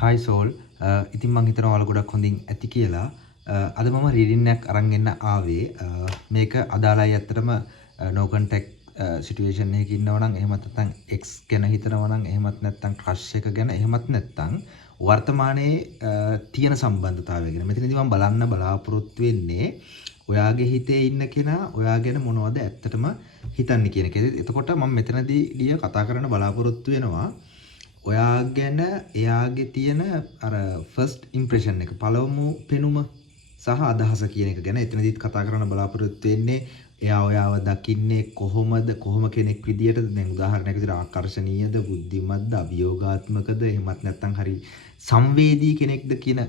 හයි soul ඉතින් මං හිතනවා ඔයාලා ගොඩක් හොඳින් ඇති කියලා. අද මම රීඩින් එකක් අරන් එන්න ආවේ. මේක අදාළයි ඇත්තටම no contact situation එකක ඉන්නවා නම් එහෙමත් නැත්නම් X ගැන හිතනවා නම් එහෙමත් නැත්නම් crush එක ගැන එහෙමත් නැත්නම් වර්තමානයේ තියෙන සම්බන්ධතාවය ගැන. මෙතනදී මම බලන්න බලාපොරොත්තු වෙන්නේ ඔයාගේ හිතේ ඉන්න කෙනා ඔයා ගැන මොනවද ඇත්තටම හිතන්නේ කියන එක. එතකොට මම මෙතනදී කතා කරන්න බලාපොරොත්තු වෙනවා ඔයා ගැන එයාගේ තියෙන අර ෆස්ට් ඉම්ප්‍රෙෂන් එක පළමු පෙනුම සහ අදහස කියන එක ගැන එතනදිත් කතා කරන්න බලාපොරොත්තු වෙන්නේ. එයා ඔයාව දකින්නේ කොහොම කෙනෙක් විදියටද? දැන් උදාහරණයක් විදිහට ආකර්ශනීයද, බුද්ධිමත්ද, අභියෝගාත්මකද, එහෙමත් නැත්නම් හරි සංවේදී කෙනෙක්ද කියන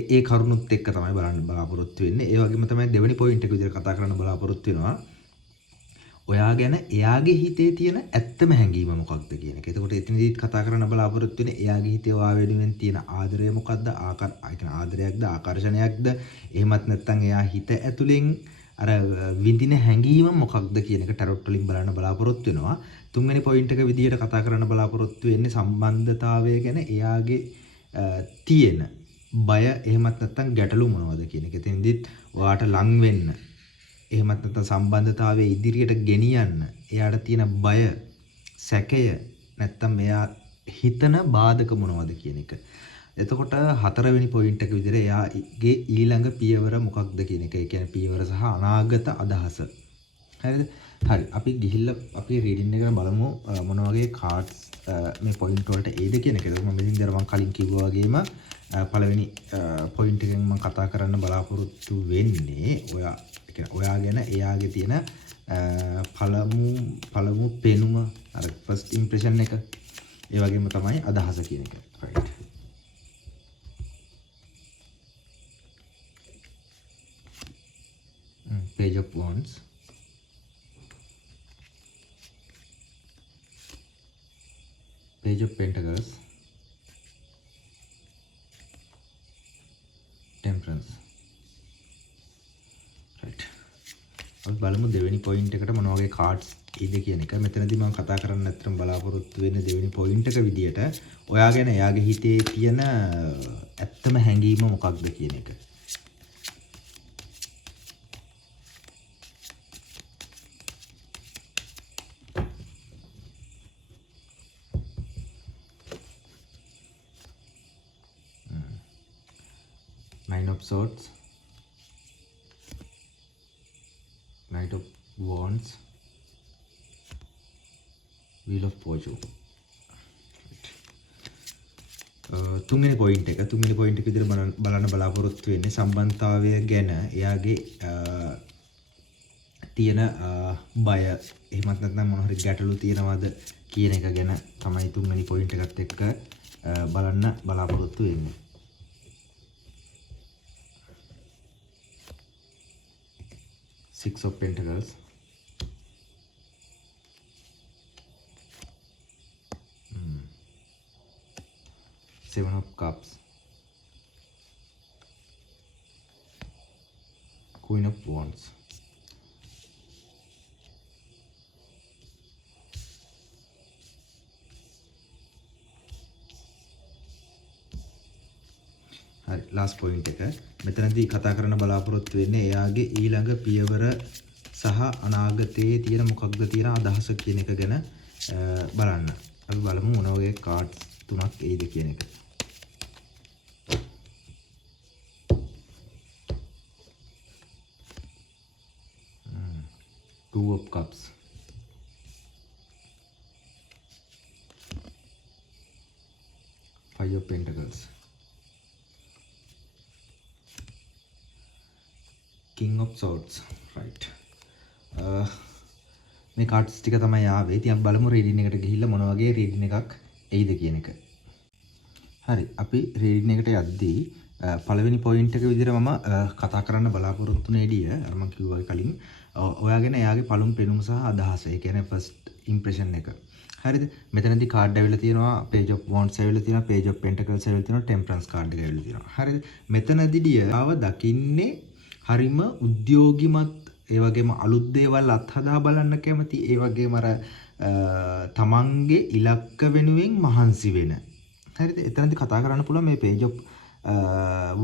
ඒ කරුණුත් එක්ක තමයි බලන්න බලාපොරොත්තු වෙන්නේ. ඒ වගේම තමයි දෙවෙනි පොයින්ට් එක විදිහට කතා කරන්න බලාපොරොත්තු වෙනවා. ඔයා ගැන එයාගේ හිතේ තියෙන ඇත්තම හැඟීම මොකක්ද කියන එක. එතකොට එතනදිත් කතා කරන්න බලාපොරොත්තු වෙන්නේ එයාගේ හිතේ ඔයා වෙනුවෙන් තියෙන ආදරය මොකක්ද? ආදරයක්ද, ආකර්ෂණයක්ද? එහෙමත් නැත්නම් එයා හිත ඇතුලෙන් අර විඳින හැඟීම මොකක්ද කියන එක ටැරොට් වලින් බලන්න බලාපොරොත්තු වෙනවා. තුන්වෙනි පොයින්ට් එක විදිහට කතා කරන්න බලාපොරොත්තු වෙන්නේ සම්බන්ධතාවය ගැන එයාගේ තියෙන බය එහෙමත් නැත්නම් ගැටලු මොනවද කියන එක. එතනදිත් ඔයාට ලං වෙන්න එහෙමත් නැත්නම් සම්බන්ධතාවයේ ඉදිරියට ගෙනියන්න එයාට තියෙන බය, සැකය නැත්නම් එයා හිතන බාධක මොනවද කියන එක. එතකොට හතරවෙනි පොයින්ට් එක විදිහට එයාගේ ඊළඟ පියවර මොකක්ද කියන එක. ඒ කියන්නේ පියවර සහ අනාගත අදහස. හරිද? හරි. අපි ගිහිල්ලා අපි රීඩින් එක බලමු මොන වගේ කාඩ්ස් මේ පොයින්ට් වලට එයිද කියන එක. මම මෙලින්දර මම කලින් කිව්වා වගේම පළවෙනි පොයින්ට් එකෙන් මම කතා කරන්න බලාපොරොත්තු වෙන්නේ ඔයා ගැන එයාගේ තියෙන පළමු පෙනුම අර ෆස්ට් ඉම්ප්‍රෙෂන් එක. ඒ වගේම තමයි අදහස කියන එක. Right. Page of Wands. Page of Pentacles. Temperance. Right. අපි බලමු දෙවෙනි පොයින්ට් එකට මොන වගේ කාඩ්ස් ඉද කියන එක. මෙතනදී මම කතා කරන්න නැත්නම් බලාපොරොත්තු වෙන්නේ දෙවෙනි පොයින්ට් එක විදියට ඔයා ගැන එයාගේ හිතේ තියෙන ඇත්තම හැඟීම මොකක්ද කියන එක. Nine of Swords, Knight of Wands, Wheel of Fortune. තුන්වෙනි පොයින්ට් එක විදිහට බලන්න බලාපොරොත්තු වෙන්නේ සම්බන්ධතාවය ගැන එයාගේ තියෙන බය එහෙමත් නැත්නම් මොන හරි ගැටලු තියෙනවද කියන එක ගැන තමයි තුන්වෙනි පොයින්ට් එකත් එක්ක බලන්න බලාපොරොත්තු වෙන්නේ. Six of Pentacles, Seven of Cups, Queen of Wands. හරි ලාස්ට් පොයින්ට් එක. මෙතනදී කතා කරන්න බලාපොරොත්තු වෙන්නේ එයාගේ ඊළඟ පියවර සහ අනාගතයේ තියෙන මොකක්ද තියෙන අදහස කියන එක ගැන බලන්න. අපි බලමු මොන වගේ කාඩ්ස් තුනක් එයිද කියන එක. Two of Cups, Five of Pentacles, King of Swords. Right. මේ කාඩ්ස් ටික තමයි ආවේ. ඉතින් අපි බලමු රීඩින් එකට ගිහිල්ලා මොන වගේ රීඩින් එකක් එයිද කියන එක. හරි. අපි රීඩින් එකට යද්දී පළවෙනි පොයින්ට් එක විදිහට මම කතා කරන්න බලාපොරොත්තු වෙන එළිය අර මම කිව්වා කලින් ඔයා ගැන එයාගේ පළමු පෙනුම සහ අදහස. ඒ කියන්නේ ෆස්ට් ඉම්ප්‍රෙෂන් එක. හරිද? මෙතනදී කාඩ් ඇවිල්ලා තියෙනවා Page of Wands ඇවිල්ලා තියෙනවා Page of Pentacles ඇවිල්ලා තියෙනවා Temperance කාඩ් එක ඇවිල්ලා තියෙනවා. හරිද? මෙතනදී ආව දකින්නේ හරිම උද්‍යෝගිමත් ඒ වගේම අලුත් දේවල් අත්හදා බලන්න කැමති ඒ වගේම අර තමන්ගේ ඉලක්ක වෙනුවෙන් මහන්සි වෙන හරිද? එතනදී කතා කරන්න පුළුවන් මේ page of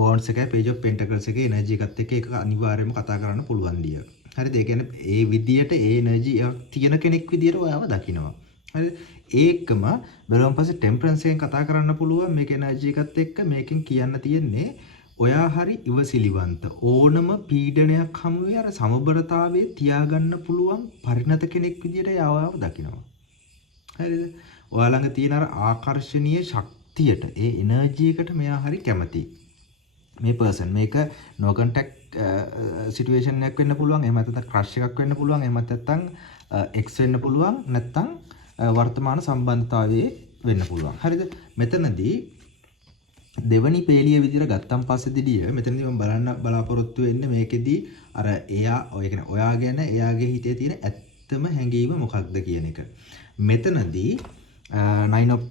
wands එකයි page of pentacles එකේ energy එකත් එක්ක ඒක අනිවාර්යයෙන්ම කතා කරන්න පුළුවන් දිය. හරිද? ඒ කියන්නේ ඒ විදියට ඒ energy එකක් තියෙන කෙනෙක් විදියට ඔයාව දකිනවා. හරිද? ඒකම බැලුවම පස්සේ temperance එකෙන් කතා කරන්න පුළුවන් මේක energy එකත් එක්ක මේකෙන් කියන්න තියෙන්නේ ඔයා හරි ඉවසිලිවන්ත ඕනම පීඩනයක් හමුවේ අර සමබරතාවයේ තියාගන්න පුළුවන් පරිණත කෙනෙක් විදියට යාව දකිනවා. හරිද? ඔයා ළඟ තියෙන අර ආකර්ෂණීය ශක්තියට ඒ එනර්ජි එකට මෙයා හරි කැමතියි. මේ පර්සන් මේක no contact සිටුේෂන් එකක් වෙන්න පුළුවන්. එහෙම නැත්නම් ක්‍රෂ් එකක් වෙන්න පුළුවන්. එහෙම නැත්නම් එක්ස් වෙන්න පුළුවන්. නැත්නම් වර්තමාන සම්බන්ධතාවයේ වෙන්න පුළුවන්. හරිද? මෙතනදී දෙවනි පේලිය විදිහට ගත්තන් පස්සේදී මෙතනදී මම බලන්න බලාපොරොත්තු වෙන්නේ මේකෙදී අර එයා ඔය කියන්නේ ඔයා ගැන එයාගේ හිතේ තියෙන ඇත්තම හැඟීම මොකක්ද කියන එක. මෙතනදී 9 of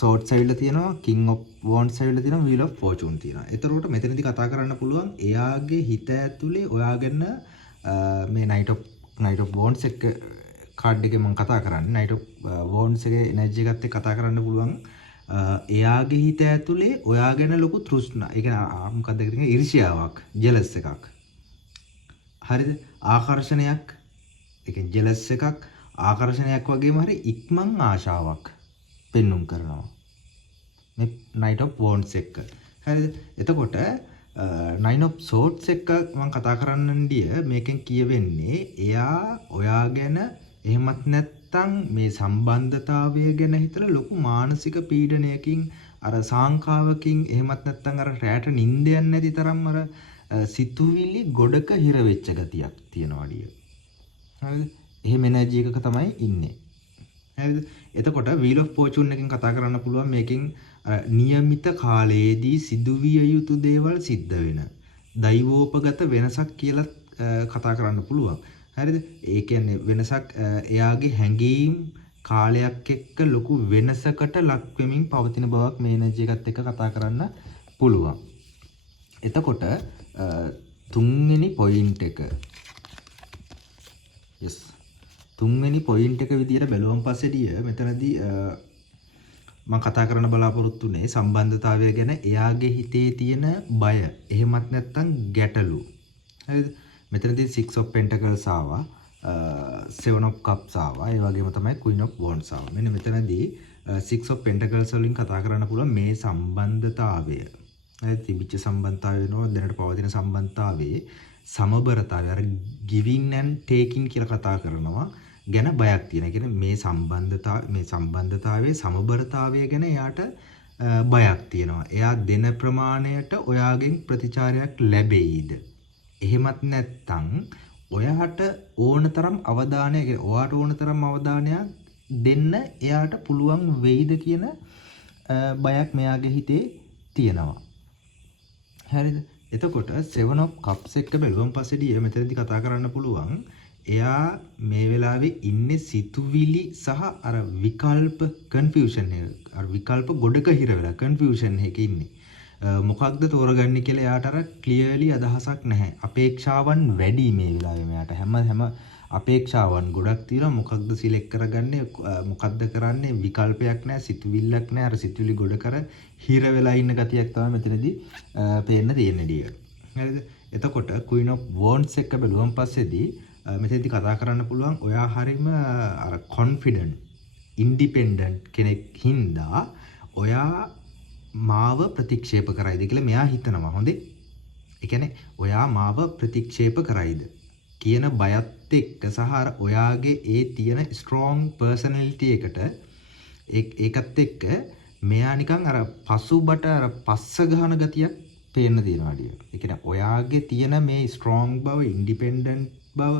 swords ඇවිල්ලා තියෙනවා, king of wands ඇවිල්ලා තියෙනවා, wheel of fortune තියෙනවා. එතකොට මෙතනදී කතා කරන්න පුළුවන් එයාගේ හිත ඇතුලේ ඔයා ගැන මේ knight of wands එක කාඩ් එකේ මම කතා කරන්නේ. knight of wands එකේ එනර්ජි එකත් එක්ක කතා කරන්න පුළුවන්. එයාගේ හිත ඇතුලේ ඔයා ගැන ලොකු තෘෂ්ණා. ඒ කියන්නේ මොකක්ද කියන්නේ ඊර්ෂ්‍යාවක්, ජෙලස් එකක්. හරිද? ආකර්ෂණයක්. ඒ කියන්නේ ජෙලස් එකක්, ආකර්ෂණයක් වගේම හරි ඉක්මන් ආශාවක් පෙන්눔 කරනවා. මේ Knight of Wands එක. හරිද? එතකොට Nine of Swords එක මම කතා කරන්නන්දිය මේකෙන් කියවෙන්නේ එයා ඔයා ගැන එහෙමත් නැත්නම් මේ සම්බන්ධතාවය ගැන හිතලා ලොකු මානසික පීඩනයකින් අර සාංකාවකින් එහෙමත් නැත්නම් අර රැට නිින්දයක් නැති තරම් අර සිතුවිලි ගොඩක හිර වෙච්ච ගතියක් තියෙනවා ඩිය. හරිද? එහෙම එනර්ජි එකක තමයි ඉන්නේ. හරිද? එතකොට wheel of fortune එකෙන් කතා කරන්න පුළුවන් මේකෙන් નિયમિત කාලයේදී සිදුවිය යුතු දේවල් සිද්ධ වෙන දෛවෝපගත වෙනසක් කියලා කතා කරන්න පුළුවන්. හරිද? ඒ කියන්නේ වෙනසක් එයාගේ හැඟීම් කාලයක් එක්ක ලොකු වෙනසකට ලක් වෙමින් පවතින බවක් මේ එනර්ජි එකත් එක්ක කතා කරන්න පුළුවන්. එතකොට තුන්වෙනි පොයින්ට් එක yes තුන්වෙනි පොයින්ට් එක විදියට බැලුවම පස්සේදී මෙතනදී මම කතා කරන්න බලාපොරොත්තු වෙන්නේ සම්බන්ධතාවය ගැන එයාගේ හිතේ තියෙන බය. එහෙමත් නැත්නම් ගැටලු. හරිද? මෙතනදී 6 of pentacles ආවා, 7 of cups ආවා, ඒ වගේම තමයි queen of wands ආවා. මෙන්න මෙතනදී 6 of pentacles වලින් කතා කරන්න පුළුවන් මේ සම්බන්ධතාවය. හරිද? තිබිච්ච සම්බන්ධතාවය වෙනවා දැනට පවතින සම්බන්ධතාවයේ සමබරතාවය අර giving and taking කියලා කතා කරනවා ගැන බයක් තියෙන. ඒ කියන්නේ මේ සම්බන්ධතාවයේ සමබරතාවය ගැන එයාට බයක් තියෙනවා. එයා දෙන ප්‍රමාණයට ඔයාගෙන් ප්‍රතිචාරයක් ලැබෙයිද? එහෙමත් නැත්නම් ඔයාට ඕනතරම් අවධානය, ඔයාට ඕනතරම් අවධානයක් දෙන්න එයාට පුළුවන් වෙයිද කියන බයක් මෙයාගේ හිතේ තියෙනවා. හරිද? එතකොට 7 of cups එක බැලුවම පස්සේදී මෙතනදී කතා කරන්න පුළුවන් එයා මේ වෙලාවේ ඉන්නේ සිතුවිලි සහ අර විකල්ප කන්ෆියුෂන් එක. අර විකල්ප ගොඩක හිර වෙලා කන්ෆියුෂන් එකේ ඉන්නේ. මොකක්ද තෝරගන්නේ කියලා එයාට අර ක්ලියර්ලි අදහසක් නැහැ. අපේක්ෂාවන් වැඩි මේ වෙලාවේ මෙයාට. හැම අපේක්ෂාවන් ගොඩක් තියෙනවා. මොකක්ද සිලෙක්ට් කරගන්නේ? මොකක්ද කරන්නේ? විකල්පයක් නැහැ, සිතුවිල්ලක් නැහැ. අර සිතුවිලි ගොඩ කර හිර වෙලා ඉන්න ගතියක් තමයි මෙතනදී පේන්න තියෙන්නේ ඩිය. හරිද? එතකොට Queen of Wands එක බැලුවම පස්සේදී මෙතනදී කතා කරන්න පුළුවන් ඔයා හරීම අර confident, independent කෙනෙක් හින්දා ඔයා මාව ප්‍රතික්ෂේප කරයිද කියලා මෙයා හිතනවා. හොඳේ? ඒ කියන්නේ ඔයා මාව ප්‍රතික්ෂේප කරයිද කියන බයත් එක්ක සහ අර ඔයාගේ ඒ තියෙන strong personality එකට ඒකත් එක්ක මෙයා නිකන් අර පසුබට අර පස්ස ගහන ගතියක් පේන්න තියෙනවා ඩිය. ඒ කියන්නේ ඔයාගේ තියෙන මේ strong බව, independent බව,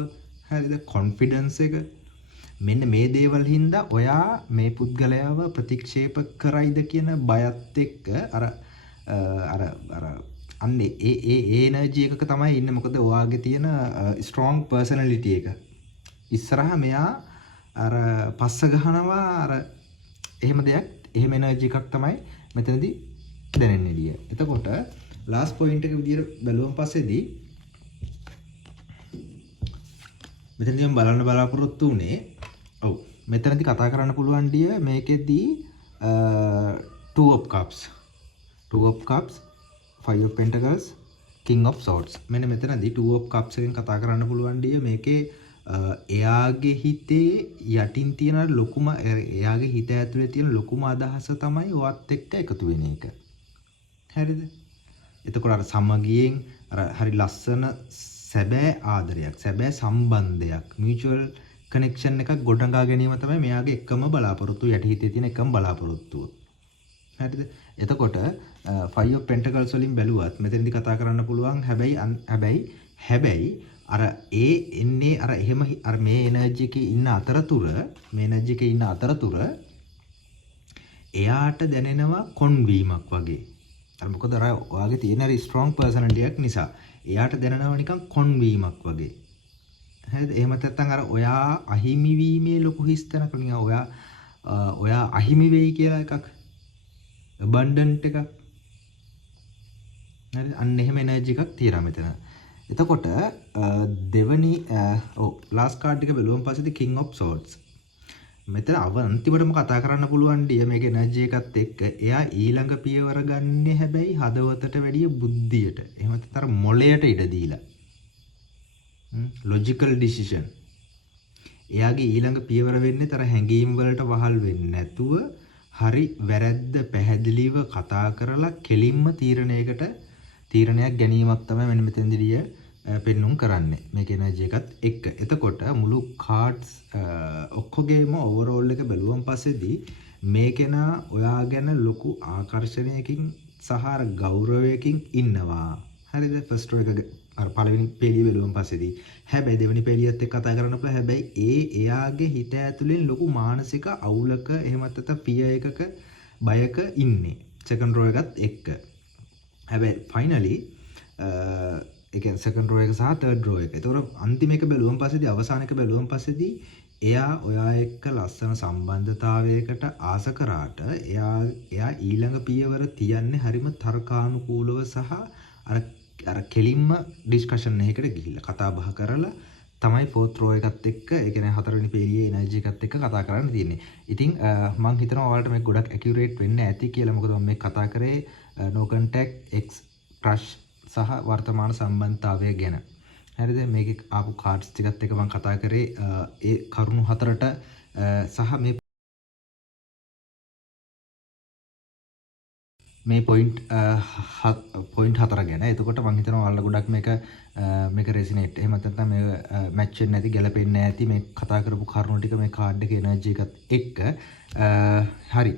හරිද? confidence එක මෙන්න මේ දේවල් හින්දා ඔයා මේ පුද්ගලයාව ප්‍රතික්ෂේප කරයිද කියන බයත් එක්ක අර අන්නේ ඒ එනර්ජි එකක තමයි ඉන්නේ. මොකද ඔයාගේ තියෙන strong personality එක ඉස්සරහා මෙයා අර පස්ස ගහනවා අර එහෙම දෙයක්, එහෙම එනර්ජි එකක් තමයි මෙතනදී දැනෙන්නේ ඩිය. එතකොට last point එක විදියට බැලුවම පස්සේදී මෙතනදී මම බලන්න බලාපොරොත්තු උනේ මෙතනදී කතා කරන්න පුළුවන් ඩිය මේකෙදී two of cups, two of cups, five of pentacles, king of swords. මෙන්න මෙතනදී two of cups එකෙන් කතා කරන්න පුළුවන් ඩිය මේකේ එයාගේ හිතේ යටින් තියෙන ලොකුම එයාගේ හිත ඇතුලේ තියෙන ලොකුම අදහස තමයි ඔයත් එක්ක එකතු වෙන එක. හරිද? එතකොට අර සමගියෙන් අර හරි ලස්සන සැබෑ ආදරයක්, සැබෑ සම්බන්ධයක්, mutual connection එකක් ගොඩනගා ගැනීම තමයි මෙයාගේ එකම බලාපොරොත්තුව, යටි හිතේ තියෙන එකම බලාපොරොත්තුව. හරිද? එතකොට five of pentacles වලින් බැලුවත් මෙතනදී කතා කරන්න පුළුවන් හැබැයි අර එන්නේ අර එහෙම අර මේ එනර්ජි එකේ ඉන්න අතරතුර එයාට දැනෙනවා කොන්වීමක් වගේ. අර මොකද අර ඔයාගේ තියෙන අර strong personality එකක් නිසා එයාට දැනෙනවා නිකන් කොන්වීමක් වගේ. හරිද? එහෙම නැත්නම් අර ඔයා අහිමි වීමේ ලොකු හිස්තැනක නිකන් ඔයා අහිමි වෙයි කියලා එකක්. abundant එකක්. හරි? අන්න එහෙම එනර්ජි එකක් තියෙනවා මෙතන. එතකොට දෙවනි last card එක බැලුවම පස්සේදී king of swords. මෙතන අන්තිමටම කතා කරන්න පුළුවන් ඩිය මේක එනර්ජි එකත් එක්ක එයා ඊළඟ පියවර ගන්නේ හැබැයි හදවතට වැඩිය බුද්ධියට. එහෙම නැත්නම් මොළයට ඉඩ දීලා. logical decision. එයාගේ ඊළඟ පියවර වෙන්නේ තර හැඟීම් වලට වහල් වෙන්නේ නැතුව හරි වැරද්ද පැහැදිලිව කතා කරලා කෙලින්ම තීරණයක් ගැනීමක් තමයි මෙන්න මෙතෙන්දී පෙන්නුම් කරන්නේ මේක එනර්ජි එකත් එක්ක. එතකොට මුළු කාඩ්ස් ඔක්කොගේම ඕවරෝල් එක බැලුවම පස්සේදී මේකේනා ඔයා ගැන ලොකු ආකර්ෂණයකින් සහ ගෞරවයකින් ඉන්නවා. හරිද? ෆස්ට් රෝ එක අර පළවෙනි පේලිය බැලුවම පස්සේදී හැබැයි දෙවෙනි පේලියත් එක්ක කතා කරන්න පුළුවන්. හැබැයි එයාගේ හිත ඇතුලෙන් ලොකු මානසික අවුලක එහෙමත් නැත්නම් පිය එකක බයක ඉන්නේ. සෙකන්ඩ් රෝ එකත් එක්ක. හැබැයි ෆයිනලි ඒ කියන්නේ සෙකන්ඩ් රෝ එක සහ තර්ඩ් රෝ එක. ඒතකොට අන්තිම එක බැලුවම පස්සේදී අවසාන එක බැලුවම පස්සේදී එයා ඔයා එක්ක ලස්සන සම්බන්ධතාවයකට ආස කරාට එයා ඊළඟ පියවර තියන්නේ හරිම තර්කානුකූලව සහ අර කෙලින්ම ඩිස්කෂන් එකකට ගිහිල්ලා කතා බහ කරලා තමයි ෆෝර්ත් රෝ එකත් එක්ක ඒ කියන්නේ හතරවෙනි පේලියේ එනර්ජි එකත් එක්ක කතා කරන්න තියෙන්නේ. ඉතින් මම හිතනවා ඔයාලට මේක ගොඩක් ඇකියුරේට් වෙන්න ඇති කියලා. මොකද මම මේ කතා කරේ no contact ex crush සහ වර්තමාන සම්බන්ධතාවය ගැන. හරිද? මේකේ ආපු කාඩ්ස් ටිකත් එක්ක මම කතා කරේ ඒ කරුණු හතරට සහ මේ පොයින්ට් හතර ගැන. එතකොට මම හිතනවා ඔයාලට ගොඩක් මේක රෙසිනේට් එහෙම නැත්නම් මේ මැච් වෙන්නේ නැති, ගැලපෙන්නේ නැති මේ කතා කරපු කරුණු ටික මේ කාඩ් එකේ එනර්ජි එකත් එක්ක හරි.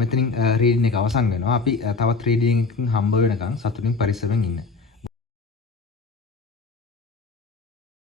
මෙතනින් රීඩින් එක අවසන් වෙනවා. අපි තවත් රීඩින් එකකින් හම්බ වෙනකන් සතුටින් පරිස්සමෙන් ඉන්න.